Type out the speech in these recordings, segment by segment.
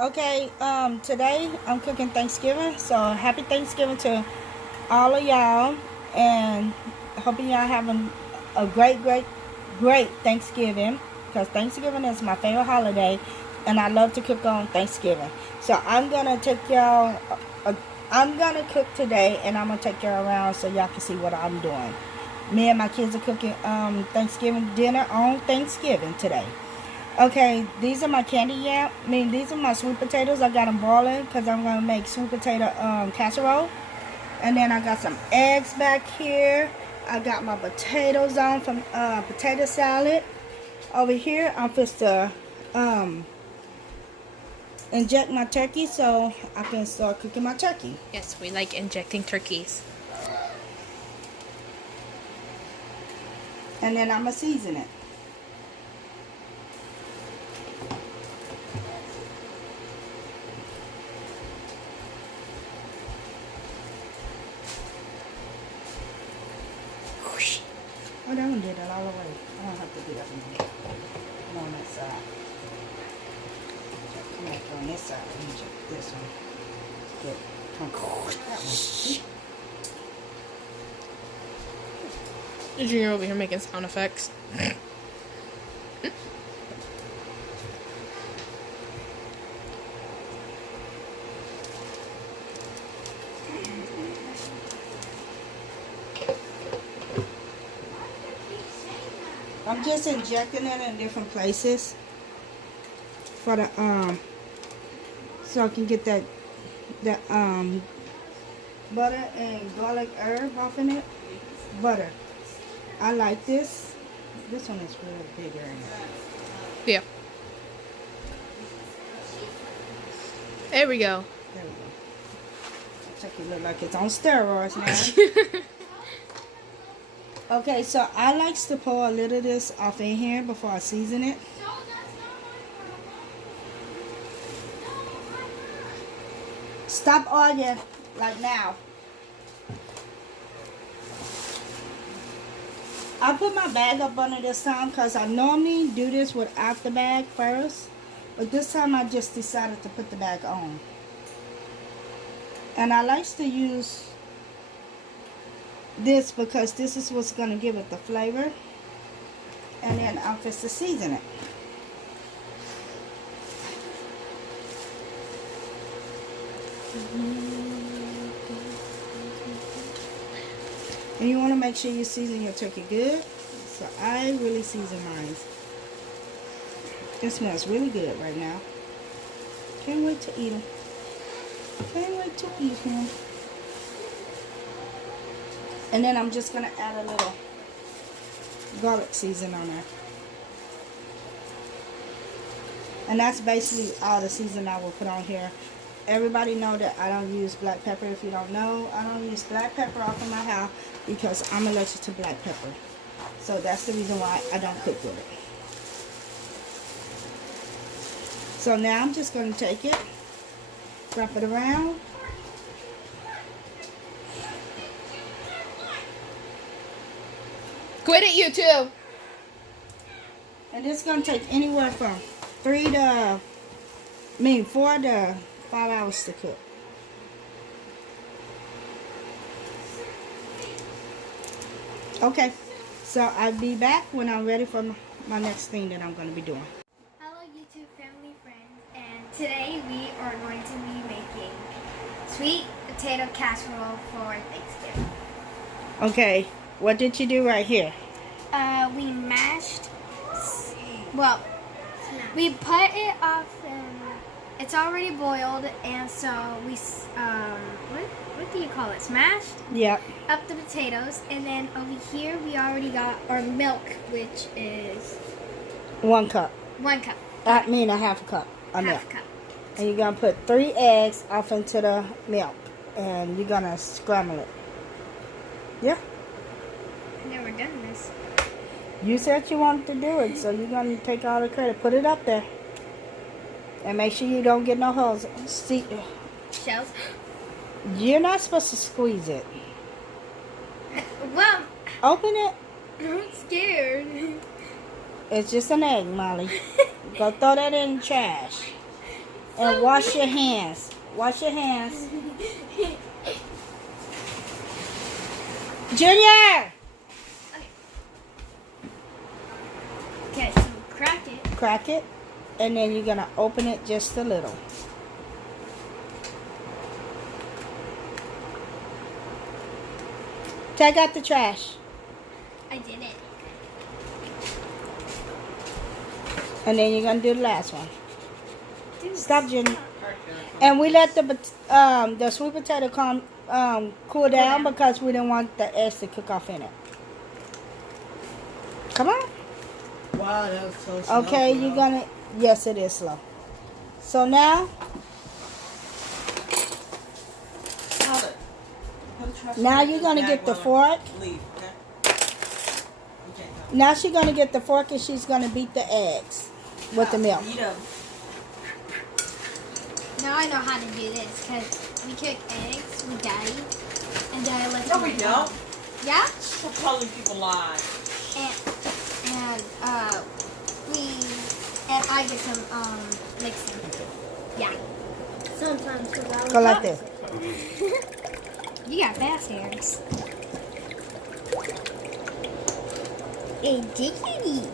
Okay, today I'm cooking Thanksgiving, so happy Thanksgiving to all of y'all, and hoping y'all having a great Thanksgiving, because Thanksgiving is my favorite holiday, and I love to cook on Thanksgiving. So I'm gonna take y'all, I'm gonna cook today, and I'm gonna take y'all around so y'all can see what I'm doing. Me and my kids are cooking Thanksgiving dinner on Thanksgiving today. Okay, these are my candy yam. These are my sweet potatoes. I got them boiling because I'm going to make sweet potato casserole. And then I got some eggs back here. I got my potatoes on from potato salad. Over here, I'm supposed to inject my turkey so I can start cooking my turkey. Yes, we like injecting turkeys. And then I'm going to season it. Oh, that one did it all the way. I don't have to do that one. Come on that side. Come back on this side. Let me check this one. Good. That one. Junior over here making sound effects. I'm just injecting it in different places for the so I can get that butter and garlic herb off in it. Butter. I like this. This one is really bigger. Yeah. There we go. There we go. Turkey look like it's on steroids now. Okay, so I like to pour a little of this off in here before I season it. Stop arguing, like now. I put my bag up under this time because I normally do this without the bag first. But this time I just decided to put the bag on. And I like to use this because this is what's going to give it the flavor. And then I'm just to season it. And you want to make sure you season your turkey good. So I really season mine. It smells really good right now. Can't wait to eat them. Can't wait to eat him. And then I'm just going to add a little garlic season on there. And that's basically all the season I will put on here. Everybody know that I don't use black pepper. If you don't know, I don't use black pepper off of my house because I'm allergic to black pepper. So that's the reason why I don't cook with it. So now I'm just going to take it, wrap it around. Quit it, you two. And it's going to take anywhere from 4 to 5 hours to cook. Okay, so I'll be back when I'm ready for my next thing that I'm going to be doing. Hello YouTube family friends, and today we are going to be making sweet potato casserole for Thanksgiving. Okay, what did you do right here? We mashed, well, we put it off and it's already boiled, and so we, what do you call it, smashed? Yep. Up the potatoes, and then over here we already got our milk, which is 1 cup. 1 cup. I mean a half a cup of milk. Half a cup. And you're going to put 3 eggs off into the milk. And you're going to scramble it. Yeah? I've never done this. You said you wanted to do it, so you're going to take all the credit. Put it up there. And make sure you don't get no holes. See, Shells. you're not supposed to squeeze it. Well, Open it. I'm scared. It's just an egg, Molly. Go throw that in the trash. And wash your hands. Wash your hands. Junior! Okay, so crack it. Crack it. And then you're going to open it just a little. Take out the trash. I did it. And then you're going to do the last one. Dude, Stop, Junior. And we let the sweet potato cool down because we didn't want the eggs to cook off in it. Come on. Wow, that was so slow. Okay, you're going to... Yes, it is slow. So now... Now you're going to get the fork. Leave, okay? Okay, go. Now she's going to get the fork and she's going to beat the eggs with the milk. Eat 'em. now I know how to do this because we cook eggs with Daddy, and Daddy lets No, me we don't. Yeah, Stop telling people lies. and I get some mixing. Yeah. Sometimes Go like this. You got fast hands. A diggity.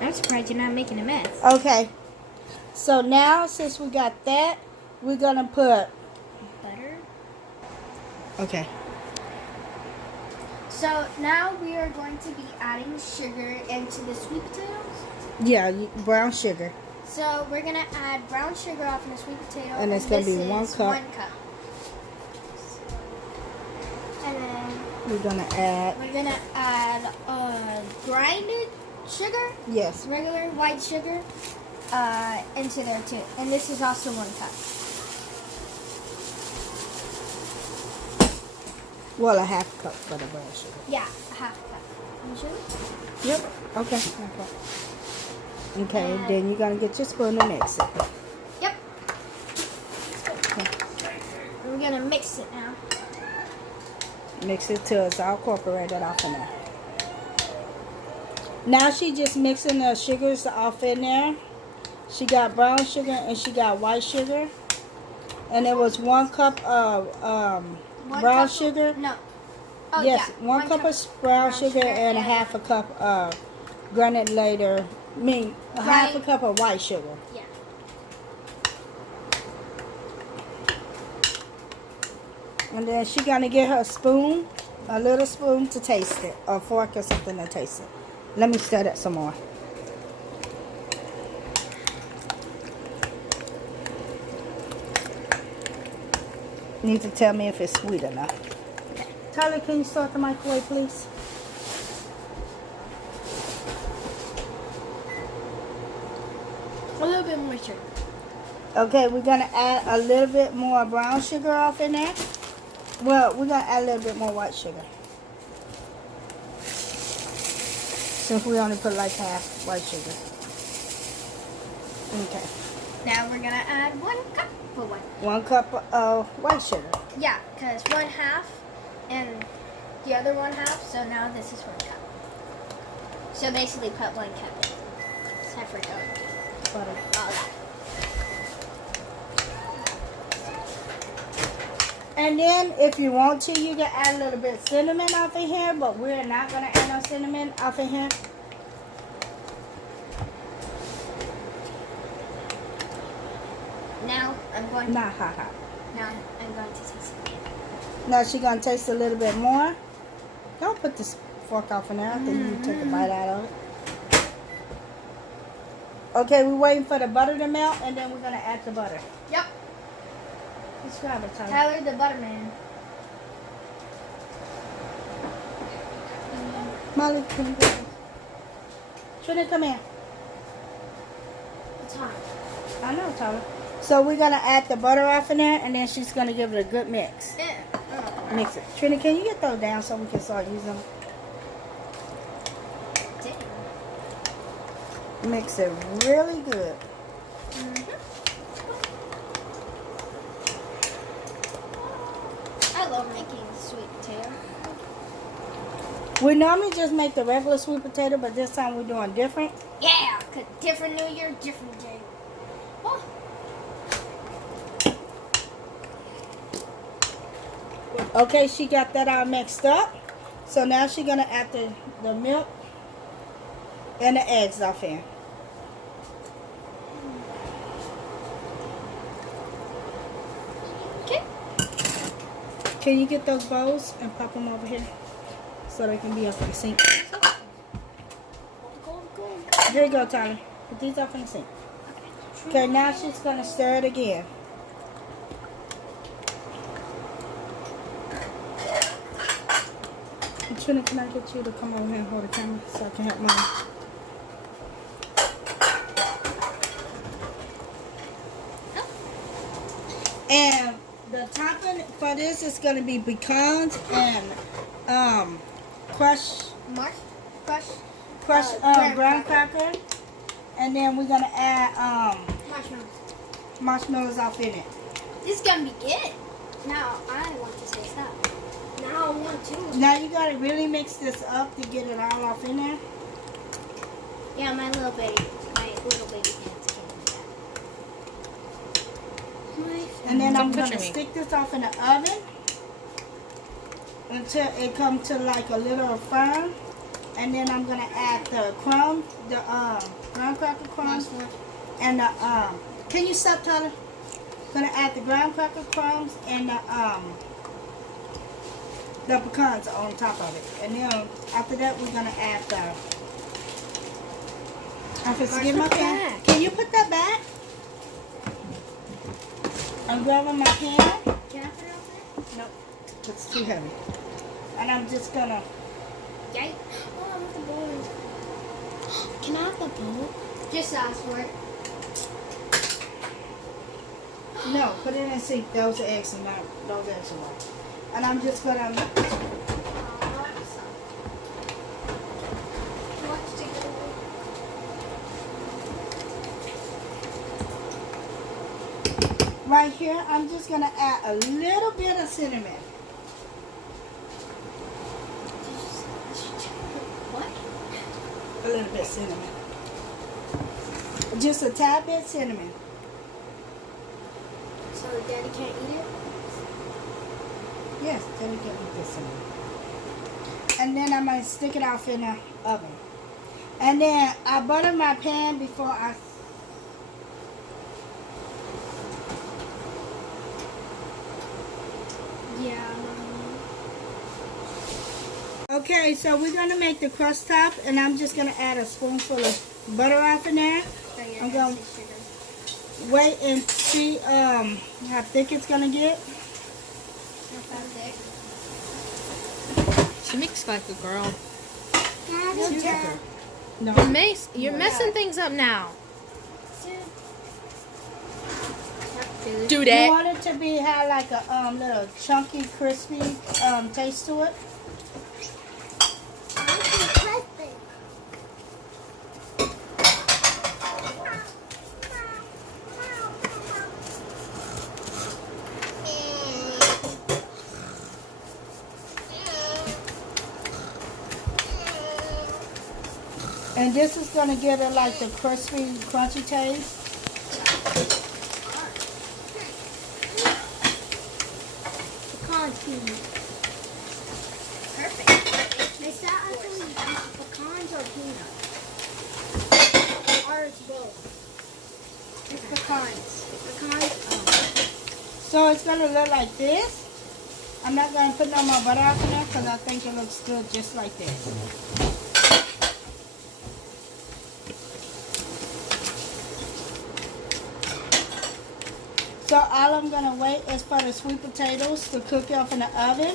I'm surprised you're not making a mess. Okay. So now, since we got that, we're going to put... Butter. Okay. So now we are going to be adding sugar into the sweet potatoes. Yeah, brown sugar. So we're gonna add brown sugar off in the sweet potato, And it's gonna this be is 1 cup. 1 cup. And then We're going to add... we're gonna add grinded sugar, Yes. regular white sugar, into there too. And this is also 1 cup. Well, a half cup for the brown sugar. Yeah, a half cup. You sure? Yep. Okay. Okay. Okay, then you're going to get your spoon and mix it. Yep. Okay. We're gonna mix it now. Mix it till it's all incorporated off in there. Now she just mixing the sugars off in there. She got brown sugar and she got white sugar. And it was 1 cup of One brown cup sugar. No. Oh, Yes, yeah. 1 cup of brown sugar and a and half a cup of granulated, half a cup of white sugar. Yeah. And then she gonna get her spoon, a little spoon to taste it, or fork or something to taste it. Let me stir that some more. You need to tell me if it's sweet enough. Tyler, can you start the microwave, please? A little bit more sugar. Okay, we're gonna add a little bit more brown sugar off in there. Well, we're gonna add a little bit more white sugar. Since we only put like half white sugar. Okay. Now we're gonna add 1 cup for 1. 1 cup of white sugar. Yeah, because 1/2 and the other 1/2. So now this is 1 cup. So basically, put 1 cup in. So I forgot Butter. all that. And then if you want to, you can add a little bit of cinnamon off in here, but we're not gonna add no cinnamon off in here. Now I'm going. Nah, ha ha. Now I'm going to taste it. Now she's gonna taste a little bit more. Don't put this fork off in there. I think you take a bite out of it. Okay, we're waiting for the butter to melt, and then we're gonna add the butter. Yep. Describe it, Tyler. Tyler the Butterman. Molly, can you go? Trinity, come here. It's hot. I know, Tyler. So we're gonna add the butter off in there, and then she's gonna give it a good mix. Yeah. Mix it. Trinity, can you get those down so we can start using them? Mix it really good. I love making sweet potato. We normally just make the regular sweet potato, but this time we're doing different. Yeah, 'cause different New Year, different day. Oh. Okay, she got that all mixed up. So now she's going to add the milk and the eggs off in. Okay. Can you get those bowls and pop them over here so they can be up in the sink? Here you go, Tyler. Put these up in the sink. Okay, now she's going to stir it again. Trina, can I get you to come over here and hold the camera so I can help mom? And the topping for this is going to be pecans and crushed graham cracker. And then we're going to add marshmallows off in it. This is gonna be good. Now I want to say stop. Now I want to. Now you got to really mix this up to get it all off in there. Yeah, my little baby hands can't do that. And then I'm Don't going to picture me. stick this off in the oven until it comes to like a little firm. And then I'm going to add the crumbs, the graham cracker crumbs, and the, can you stop, Tyler? Going to add the graham cracker crumbs and the pecans on top of it. And then after that, we're going to add the, I forget my pan. Can you put that back? I'm grabbing my pan. Can I put it out there? Nope, it's too heavy. And I'm just gonna. Yay. Oh, I want the bowl. Can I have the bowl? Just ask for it. No, put it in the sink. Those are eggs and not those eggs are white. And I'm just gonna. Right here, I'm just gonna add a little bit of cinnamon. What? A little bit of cinnamon. Just a tad bit cinnamon. So Daddy can't eat it? Yes, then we can eat this cinnamon. And then I'm gonna stick it off in the oven. And then I butter my pan before I. Yeah. Okay, so we're gonna make the crust top, and I'm just gonna add a spoonful of butter off in there. I'm gonna wait and see how thick it's gonna get. She makes like a girl. No. You're messing things up now. Do You that. want it to have like a little chunky, crispy taste to it. And this is going to give it like the crispy, crunchy taste. Perfect. Is that actually pecans or peanuts? Or it's both? It's pecans. Pecans? Oh. So it's going to look like this. I'm not going to put no more butter off in there because I think it looks good just like this. So all I'm going to wait is for the sweet potatoes to cook off in the oven.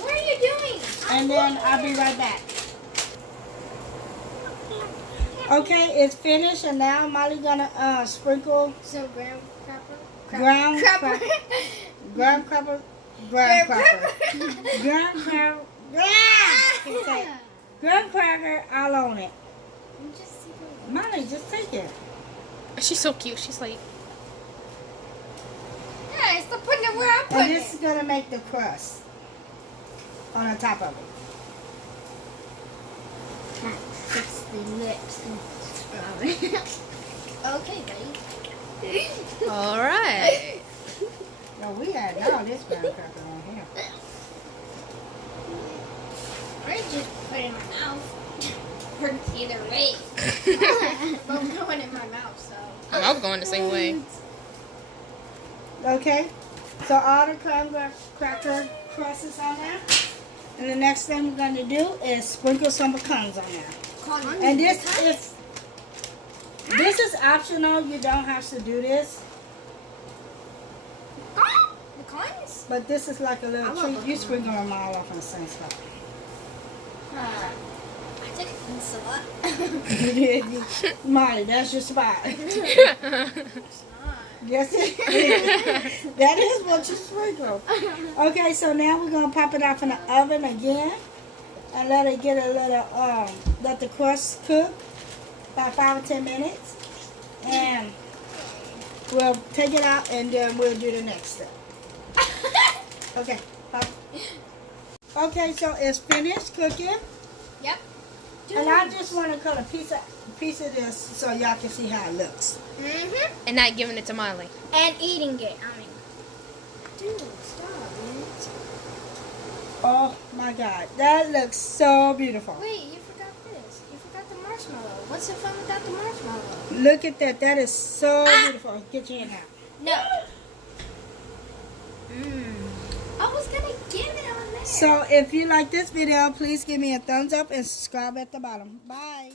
What are you doing? And then I'll be right back. Okay, it's finished, and now Molly gonna sprinkle So graham cracker? ground cracker, ground cracker, ground cracker, ground cracker, ground cracker all on it. Molly, just take it. She's so cute. She's like, Yeah, it's the putting it where I put And it. this is gonna make the crust on the top of it. can't fix the lips and okay, buddy. All right. No, we had all this brown pepper on here. Or just put it in my mouth. Hurts either way. Both going in my mouth, so. I was going the same way. Okay, so all the cracker crust is on there. And the next thing we're going to do is sprinkle some pecans on there. And this is optional. You don't have to do this. Pecans? But this is like a little treat. You sprinkle them all off in the same spot. I take offense a lot. Molly, that's your spot. It's not. Yes, it is. That is what you sprinkle. Okay, so now we're going to pop it off in the oven again. And let it get a little, let the crust cook about 5 or 10 minutes. And we'll take it out and then we'll do the next step. Okay. Pop. Okay, so it's finished cooking. Yep. And I just want to cut a piece of this so y'all can see how it looks. Mm-hmm. And not giving it to Molly. And eating it. I mean, dude, stop, man. Oh my God, that looks so beautiful. Wait, you forgot this. You forgot the marshmallow. What's the fun without the marshmallow? Look at that. That is so beautiful. Get your hand out. No. I was gonna give it on there. So if you like this video, please give me a thumbs up and subscribe at the bottom. Bye.